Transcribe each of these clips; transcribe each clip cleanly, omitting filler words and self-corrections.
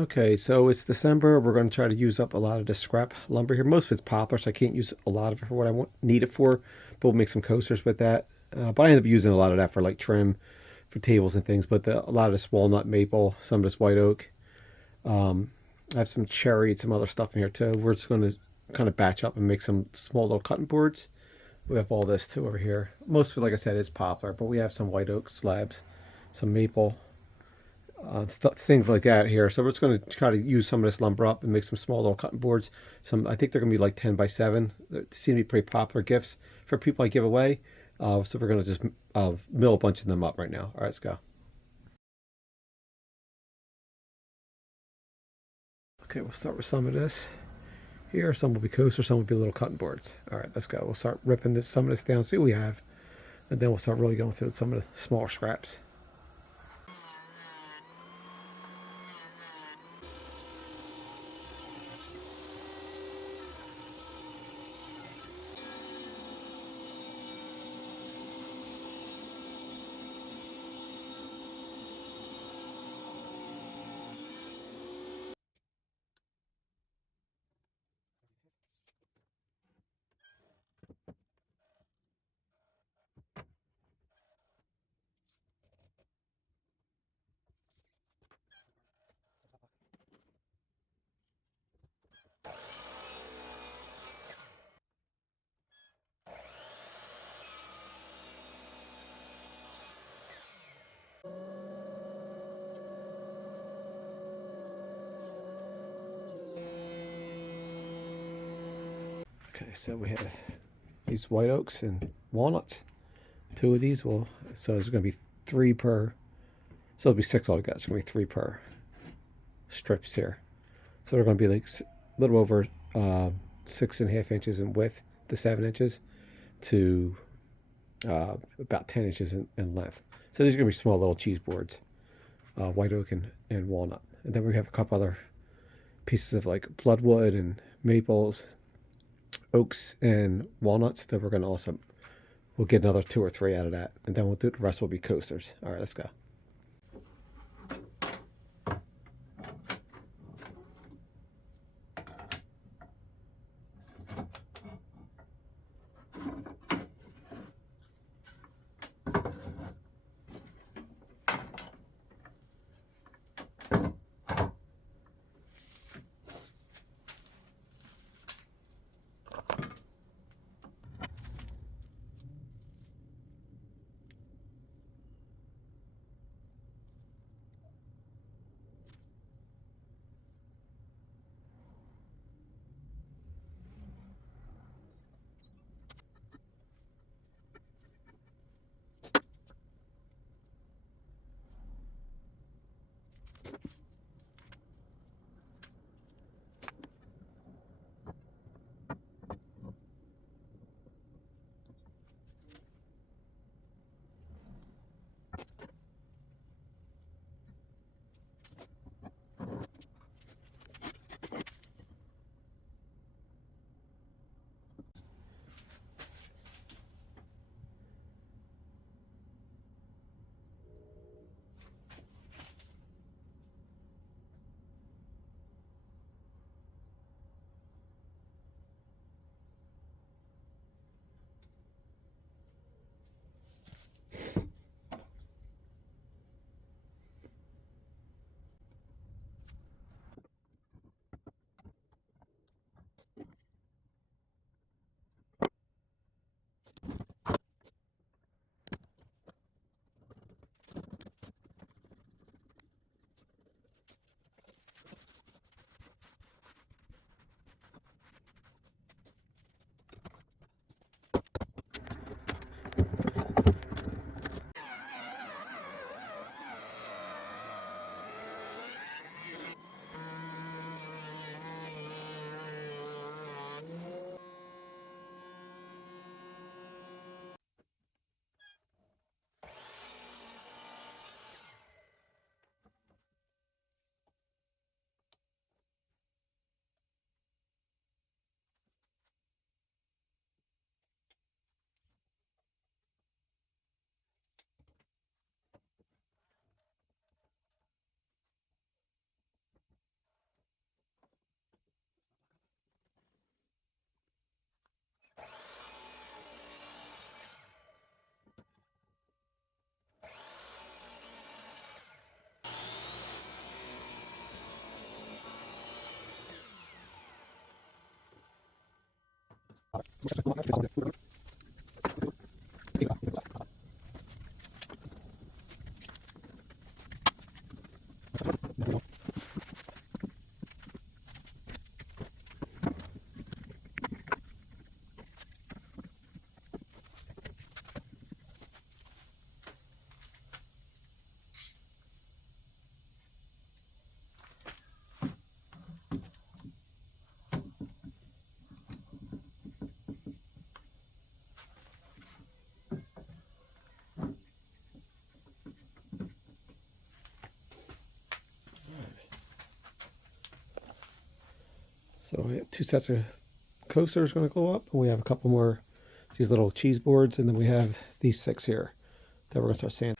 Okay, so it's December. We're going to try to use up a lot of this scrap lumber here. Most of it's poplar, so I can't use a lot of it for what need it for, but we'll make some coasters with that. But I end up using a lot of that for like trim for tables and things, but a lot of this walnut, maple, some of this white oak. I have some cherry and some other stuff in here too. We're just going to kind of batch up and make some small little cutting boards. We have all this too over here. Most of it, like I said, is poplar, but we have some white oak slabs, some maple, things like that here. So we're just going to try to use some of this lumber up and make some small little cutting boards. I think they're going to be like 10 by 7. They seem to be pretty popular gifts for people I give away. So we're going to just mill a bunch of them up right now. All right, let's go. Okay, we'll start with some of this here. Some will be coasters, some will be little cutting boards. All right, let's go. We'll start ripping some of this down, see what we have, and then we'll start really going through some of the smaller scraps. Okay, so we have these white oaks and walnuts. Two of these will, so there's going to be 3 per, so it'll be 6 altogether. It's going to be 3 per strips here. So they're going to be like a little over 6.5 inches in width to 7 inches to about 10 inches in length. So these are going to be small little cheese boards, white oak and walnut. And then we have a couple other pieces of like bloodwood and maples, oaks and walnuts that we're going to also, we'll get another 2 or 3 out of that. And then we'll do the rest will be coasters. All right, let's go. So we have 2 sets of coasters going to go up, and we have a couple more these little cheese boards, and then we have these 6 here that we're going to start sanding.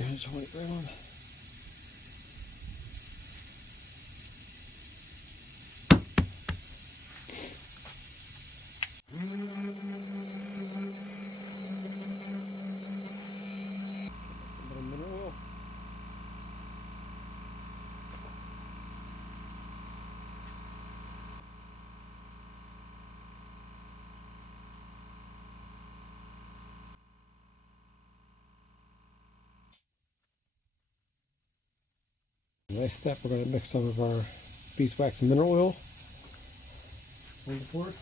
$320. Next step, we're going to mix some of our beeswax and mineral oil on the board.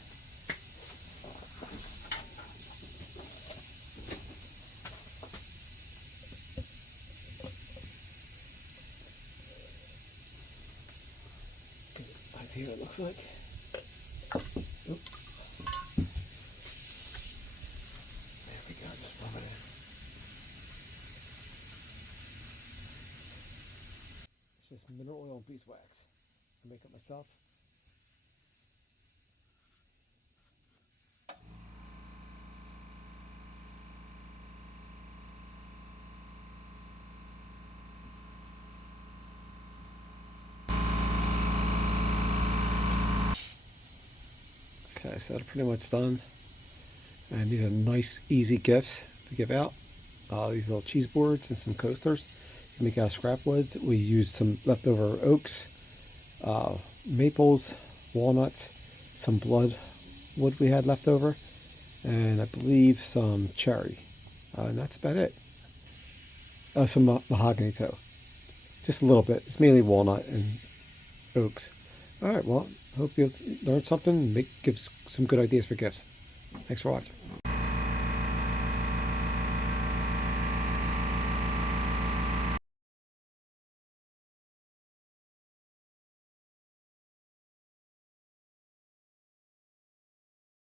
Right here it looks like. Oop. There we go, just rub it in. It's just mineral oil and beeswax. I make it myself. Okay, so that's pretty much done. And these are nice, easy gifts to give out. These little cheese boards and some coasters. You make out of scrap woods. We used some leftover oaks, maples, walnuts, some blood wood we had left over, and I believe some cherry. And that's about it. Some mahogany too. Just a little bit. It's mainly walnut and oaks. All right, well, hope you learned something and give some good ideas for gifts. Thanks for watching.